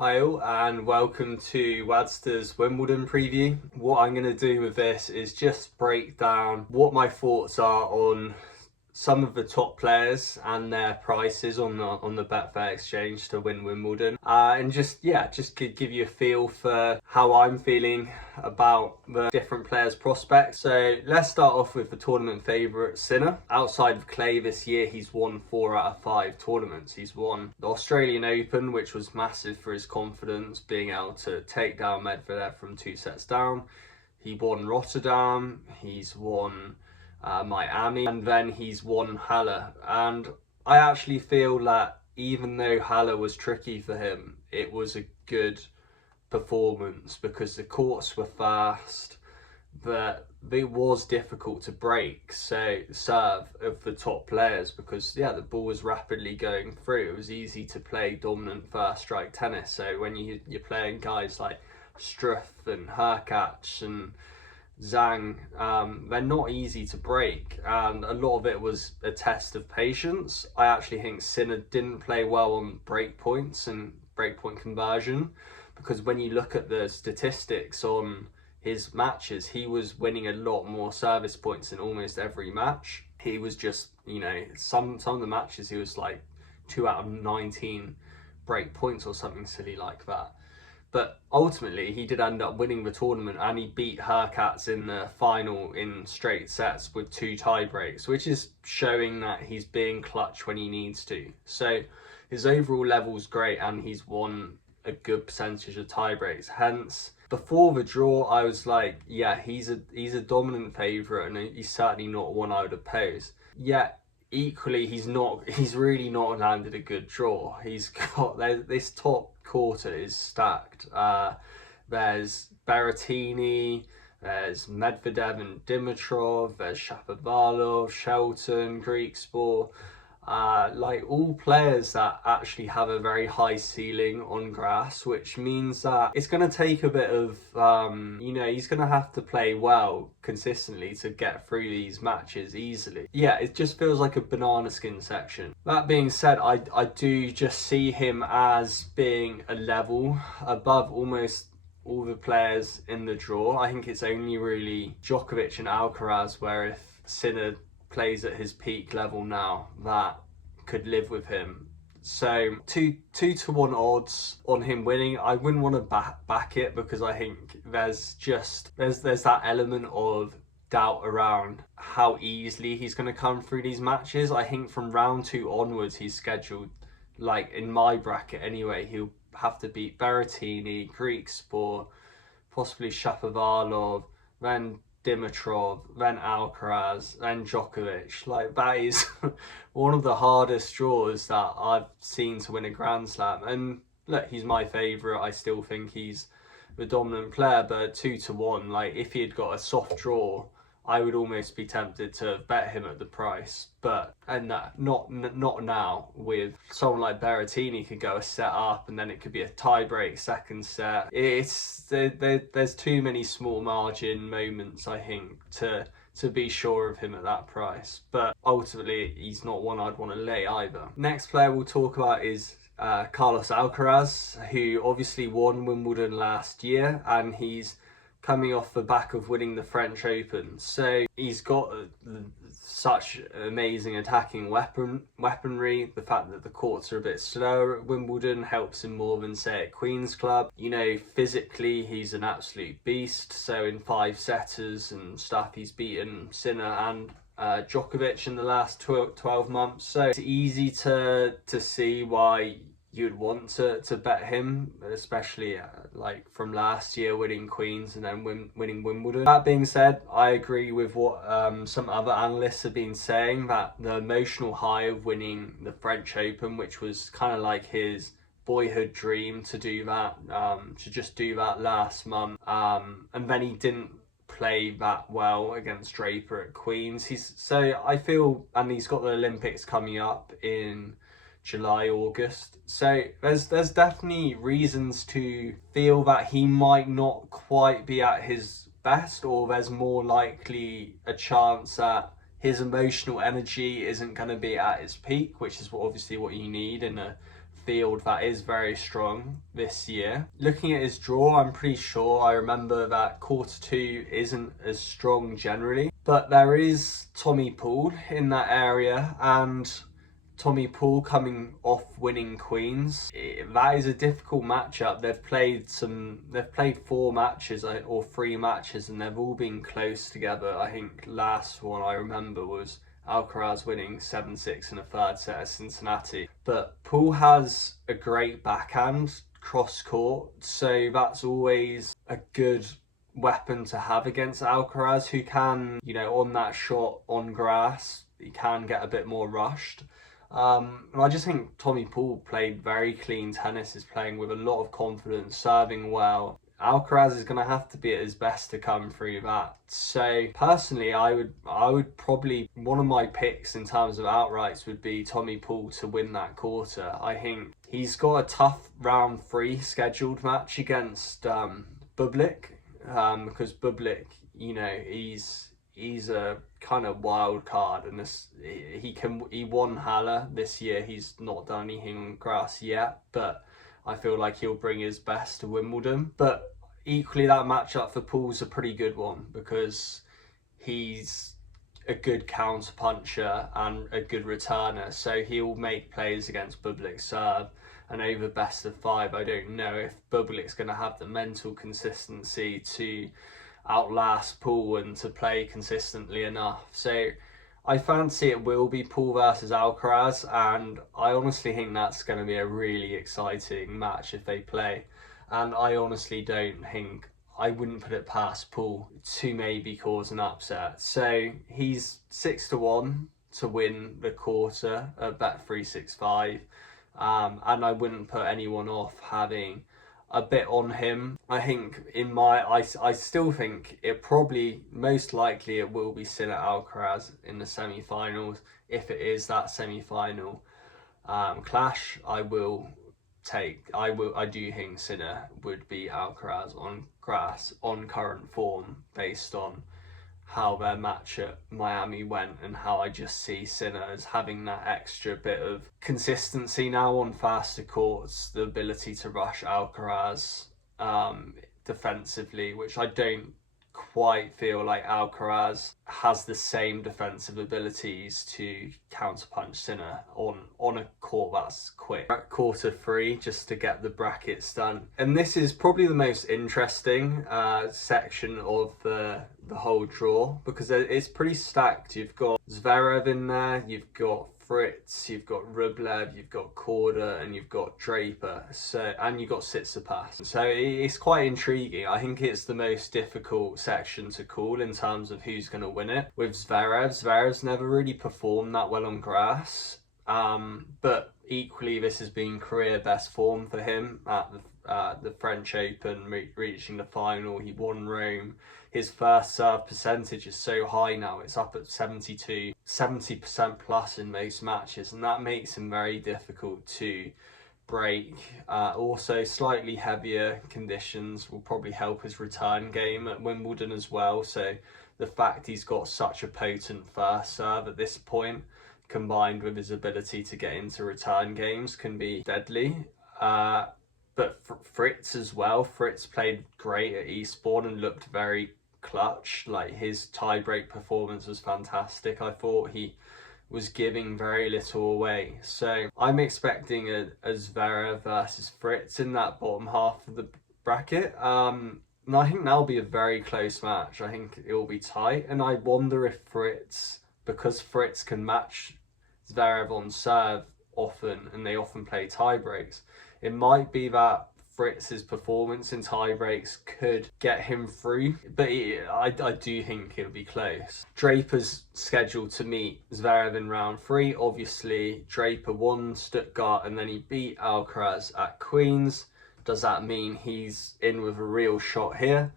Hi all and welcome to Wadsters Wimbledon preview. What I'm going to do with this is just break down what my thoughts are on some of the top players and their prices on the Betfair exchange to win Wimbledon, and just give you a feel for how I'm feeling about the different players' prospects. So let's start off with the tournament favourite Sinner. Outside of clay this year, he's won 4 out of 5 tournaments. He's won the Australian Open, which was massive for his confidence, being able to take down Medvedev from 2 sets down. He won Rotterdam. He's won Miami, and then he's won Halle. And I actually feel that even though Halle was tricky for him, it was a good performance because the courts were fast, but it was difficult to break serve of the top players because the ball was rapidly going through. It was easy to play dominant first strike tennis. So when you're playing guys like Struff and Hurkacz and Zhang, they're not easy to break, and a lot of it was a test of patience. I actually think Sinner didn't play well on break points and breakpoint conversion, because when you look at the statistics on his matches, he was winning a lot more service points in almost every match. He was just, some of the matches he was like 2 out of 19 break points or something silly like that. But ultimately, he did end up winning the tournament, and he beat Hurkacz in the final in straight sets with 2 tie breaks, which is showing that he's being clutch when he needs to. So his overall level's great, and he's won a good percentage of tie breaks. Hence, before the draw, I was like, yeah, he's a dominant favourite, and he's certainly not one I would oppose. Yet equally, he's really not landed a good draw. He's got this top quarter is stacked. There's Berrettini, there's Medvedev and Dimitrov, there's Shapovalov, Shelton, Griekspoor, like all players that actually have a very high ceiling on grass, which means that it's going to take a bit of, he's going to have to play well consistently to get through these matches easily. Yeah, it just feels like a banana skin section. That being said, I do just see him as being a level above almost all the players in the draw. I think it's only really Djokovic and Alcaraz where if Sinner plays at his peak level now, that could live with him. So two to 1 odds on him winning. I wouldn't want to back it because I think there's that element of doubt around how easily he's going to come through these matches. I think from round 2 onwards, he's scheduled, like in my bracket anyway, he'll have to beat Berrettini, Griekspoor, possibly Shapovalov, then Dimitrov, then Alcaraz, then Djokovic. Like, that is one of the hardest draws that I've seen to win a Grand Slam. And look, he's my favourite. I still think he's the dominant player, but 2 to 1, like if he had got a soft draw, I would almost be tempted to bet him at the price. But not now. With someone like Berrettini, could go a set up and then it could be a tie-break second set. There's too many small margin moments, I think, to be sure of him at that price. But ultimately, he's not one I'd want to lay either. Next player we'll talk about is Carlos Alcaraz, who obviously won Wimbledon last year, and he's coming off the back of winning the French Open. So he's got such amazing attacking weaponry. The fact that the courts are a bit slower at Wimbledon helps him more than, say, at Queen's Club. Physically, he's an absolute beast. So in 5-setters and stuff, he's beaten Sinner and Djokovic in the last 12 months. So it's easy to see why you'd want to bet him, especially like from last year winning Queens and then winning Wimbledon. That being said, I agree with what some other analysts have been saying, that the emotional high of winning the French Open, which was kind of like his boyhood dream to do that, to just do that last month, and then he didn't play that well against Draper at Queens. I feel, and he's got the Olympics coming up in July, August. So there's definitely reasons to feel that he might not quite be at his best, or there's more likely a chance that his emotional energy isn't going to be at its peak, which is obviously what you need in a field that is very strong this year. Looking at his draw, I'm pretty sure I remember that quarter 2 isn't as strong generally, but there is Tommy Paul in that area, and Tommy Paul coming off winning Queens, that is a difficult matchup. They've played 4 matches or 3 matches, and they've all been close together. I think last one I remember was Alcaraz winning 7-6 in a third set at Cincinnati. But Paul has a great backhand cross court, so that's always a good weapon to have against Alcaraz, who can, on that shot on grass, he can get a bit more rushed. And I just think Tommy Paul played very clean tennis, is playing with a lot of confidence, serving well. Alcaraz is going to have to be at his best to come through that. So personally, I would probably, one of my picks in terms of outrights would be Tommy Paul to win that quarter. I think he's got a tough round 3 scheduled match against Bublik, because Bublik, he's a kind of wild card, and he won Halle this year. He's not done anything on grass yet, but I feel like he'll bring his best to Wimbledon. But equally, that matchup for Paul's a pretty good one, because he's a good counter puncher and a good returner, so he'll make plays against Bublik's serve. And over best of 5, I don't know if Bublik's going to have the mental consistency to outlast Paul and to play consistently enough. So I fancy it will be Paul versus Alcaraz, and I honestly think that's going to be a really exciting match if they play. And I honestly I wouldn't put it past Paul to maybe cause an upset. So he's 6-1 to win the quarter at Bet365, and I wouldn't put anyone off having a bit on him. I think I still think it probably, most likely it will be Sinner Alcaraz in the semi-finals. If it is that semi-final clash, I do think Sinner would beat Alcaraz on grass on current form, based on how their match at Miami went, and how I just see Sinner as having that extra bit of consistency now on faster courts, the ability to rush Alcaraz defensively, which I don't quite feel like Alcaraz has the same defensive abilities to counterpunch Sinner on a court that's quick. At quarter 3, just to get the brackets done. And this is probably the most interesting section of the whole draw, because it's pretty stacked. You've got Zverev in there, you've got Fritz, you've got Rublev, you've got Korda, and you've got Draper, and you've got Tsitsipas. So it's quite intriguing. I think it's the most difficult section to call in terms of who's going to win it. With Zverev's never really performed that well on grass, but equally this has been career best form for him at the French Open, reaching the final. He won Rome. His first serve percentage is so high now, it's up at 70% plus in most matches, and that makes him very difficult to break. Also, slightly heavier conditions will probably help his return game at Wimbledon as well, so the fact he's got such a potent first serve at this point, combined with his ability to get into return games, can be deadly. But Fritz as well. Fritz played great at Eastbourne and looked very clutch. Like, his tie-break performance was fantastic. I thought he was giving very little away. So I'm expecting a Zverev versus Fritz in that bottom half of the bracket. And I think that'll be a very close match. I think it will be tight. And I wonder if Fritz, because Fritz can match Zverev on serve often, and they often play tie breaks, it might be that Fritz's performance in tie breaks could get him through, but I do think it'll be close. Draper's scheduled to meet Zverev in round 3. Obviously, Draper won Stuttgart and then he beat Alcaraz at Queens. Does that mean he's in with a real shot here?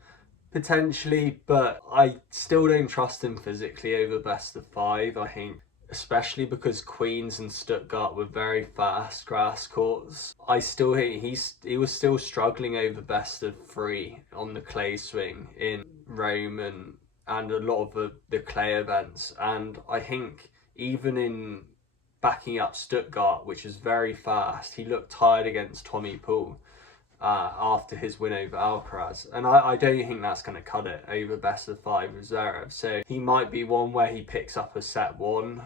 Potentially, but I still don't trust him physically over best of 5. I think, especially because Queens and Stuttgart were very fast grass courts, I still think he was still struggling over best of 3 on the clay swing in Rome and a lot of the clay events. And I think even in backing up Stuttgart, which is very fast. He looked tired against Tommy Paul after his win over Alcaraz, and I don't think that's going to cut it over best of 5 with Zverev. So he might be one where he picks up a set 1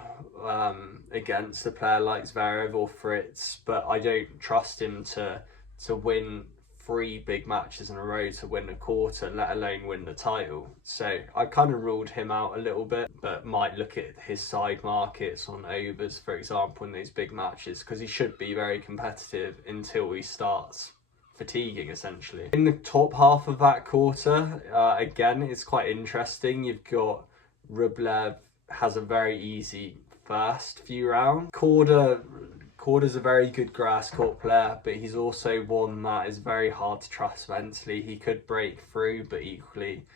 against a player like Zverev or Fritz, but I don't trust him to win 3 big matches in a row to win a quarter, let alone win the title. So I kind of ruled him out a little bit, but might look at his side markets on overs, for example, in these big matches, because he should be very competitive until he starts fatiguing, essentially. In the top half of that quarter, again, it's quite interesting. You've got Rublev has a very easy first few rounds. Korda's a very good grass court player, but he's also one that is very hard to trust mentally. He could break through, but equally,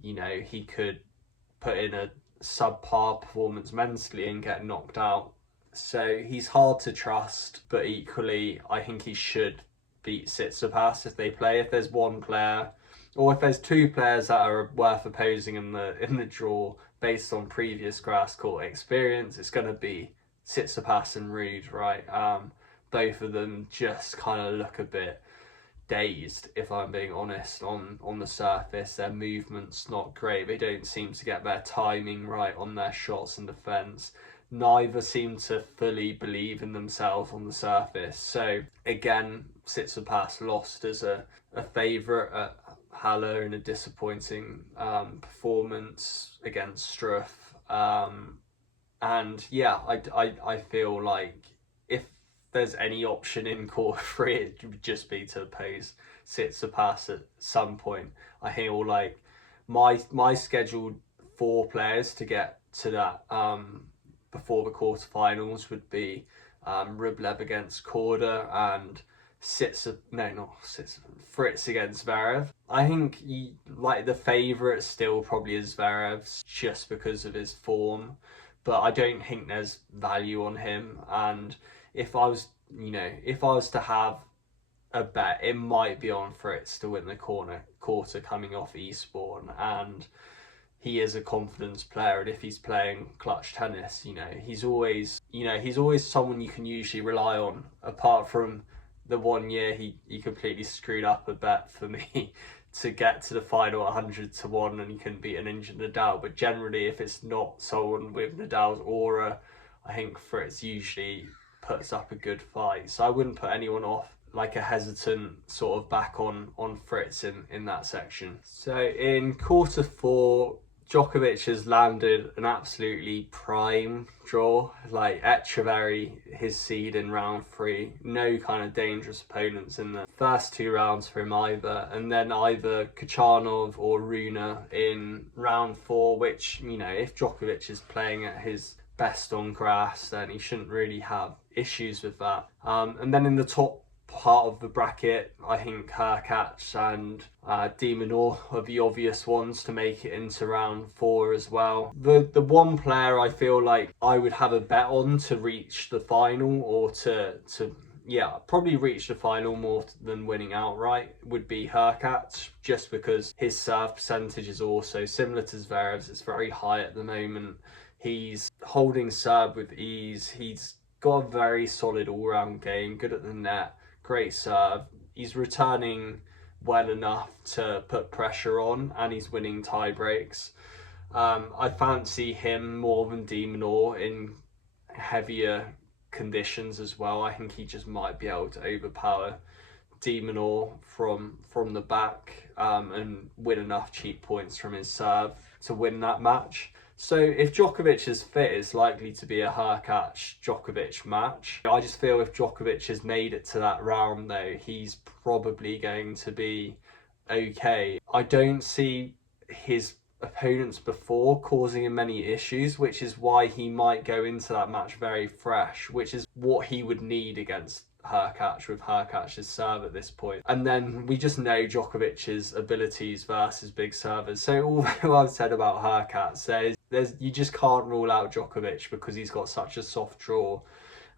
you know, he could put in a subpar performance mentally and get knocked out. So he's hard to trust, but equally, I think he should beat Tsitsipas if they play. If there's one player, or if there's 2 players that are worth opposing in the draw based on previous grass court experience, it's going to be Tsitsipas and Ruud, right? Both of them just kind of look a bit dazed, if I'm being honest, on the surface. Their movement's not great. They don't seem to get their timing right on their shots and defence. Neither seem to fully believe in themselves on the surface. So again, Tsitsipas lost as a favourite at Halle in a disappointing performance against Struff. And yeah, I feel like if there's any option in quarter 3, it would just be to oppose Tsitsipas at some point. I feel like my scheduled 4 players to get to that before the quarterfinals would be Rublev against Korda and Fritz against Zverev. I think the favourite still probably is Zverev, just because of his form, but I don't think there's value on him. And if I was to have a bet, it might be on Fritz to win the quarter coming off Eastbourne, and he is a confidence player, and if he's playing clutch tennis, he's always someone you can usually rely on, apart from the 1 year he completely screwed up a bet for me to get to the final 100-1 and he couldn't beat an injured Nadal. But generally, if it's not someone with Nadal's aura, I think Fritz usually puts up a good fight. So I wouldn't put anyone off like a hesitant sort of back on Fritz in that section. So in quarter 4, Djokovic has landed an absolutely prime draw. Like Echeverry, his seed in round 3, no kind of dangerous opponents in the first 2 rounds for him either, and then either Kachanov or Rune in round 4, which, if Djokovic is playing at his best on grass, then he shouldn't really have issues with that. And then in the top part of the bracket, I think Hurkacz and De Minaur are the obvious ones to make it into round 4 as well. The one player I feel like I would have a bet on to reach the final, or to probably reach the final more than winning outright, would be Hurkacz, just because his serve percentage is also similar to Zverev's. It's very high at the moment. He's holding serve with ease. He's got a very solid all-round game, good at the net, great serve. He's returning well enough to put pressure on, and he's winning tie breaks. I fancy him more than De Minaur in heavier conditions as well. I think he just might be able to overpower De Minaur from the back and win enough cheap points from his serve to win that match. So if Djokovic is fit, it's likely to be a Hurkacz-Djokovic match. I just feel if Djokovic has made it to that round, though, he's probably going to be okay. I don't see his opponents before causing him many issues, which is why he might go into that match very fresh, which is what he would need against Hurkacz with Hurkacz's serve at this point. And then we just know Djokovic's abilities versus big servers. So all I've said about Hurkacz you just can't rule out Djokovic because he's got such a soft draw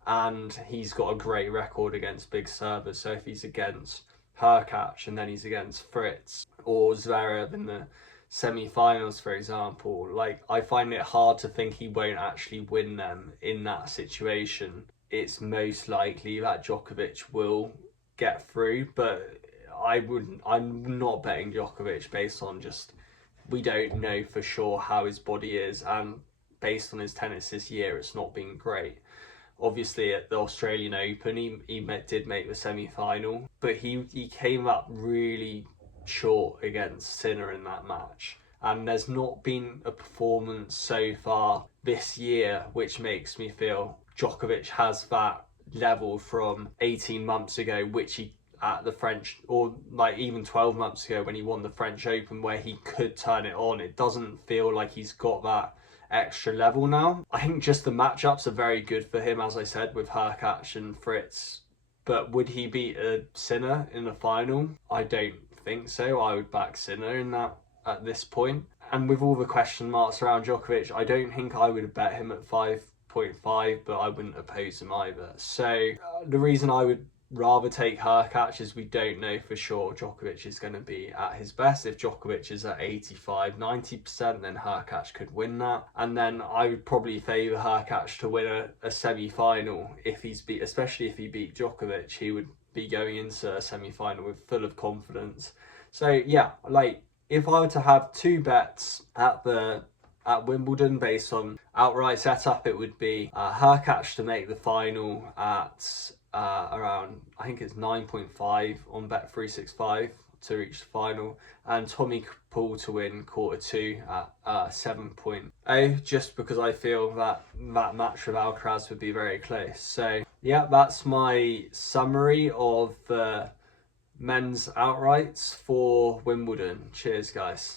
and he's got a great record against big servers. So if he's against Hurkacz and then he's against Fritz or Zverev in the semi-finals, for example, like I find it hard to think he won't actually win them in that situation. It's most likely that Djokovic will get through, but I'm not betting Djokovic based on just, we don't know for sure how his body is, and based on his tennis this year, it's not been great. Obviously, at the Australian Open, he did make the semi-final, but he came up really short against Sinner in that match. And there's not been a performance so far this year which makes me feel Djokovic has that level from 18 months ago, which he at the French, or like even 12 months ago when he won the French Open, where he could turn it on. It doesn't feel like he's got that extra level now. I think just the matchups are very good for him, as I said, with Hurkacz and Fritz. But would he beat a Sinner in the final? I don't think so. I would back Sinner in that at this point. And with all the question marks around Djokovic, I don't think I would bet him at 5.5, but I wouldn't oppose him either. So the reason I would rather take Hurkacz is we don't know for sure Djokovic is going to be at his best. If Djokovic is at 85-90%, then Hurkacz could win that, and then I would probably favour Hurkacz to win a semi-final. If he's especially if he beat Djokovic, he would be going into a semi-final with full of confidence. So yeah, like if I were to have two bets at Wimbledon based on outright setup, it would be Hurkacz to make the final at around, I think it's 9.5 on Bet365 to reach the final, and Tommy Paul to win quarter two at 7.0, just because I feel that match with Alcaraz would be very close. So yeah, that's my summary of the men's outrights for Wimbledon. Cheers, guys.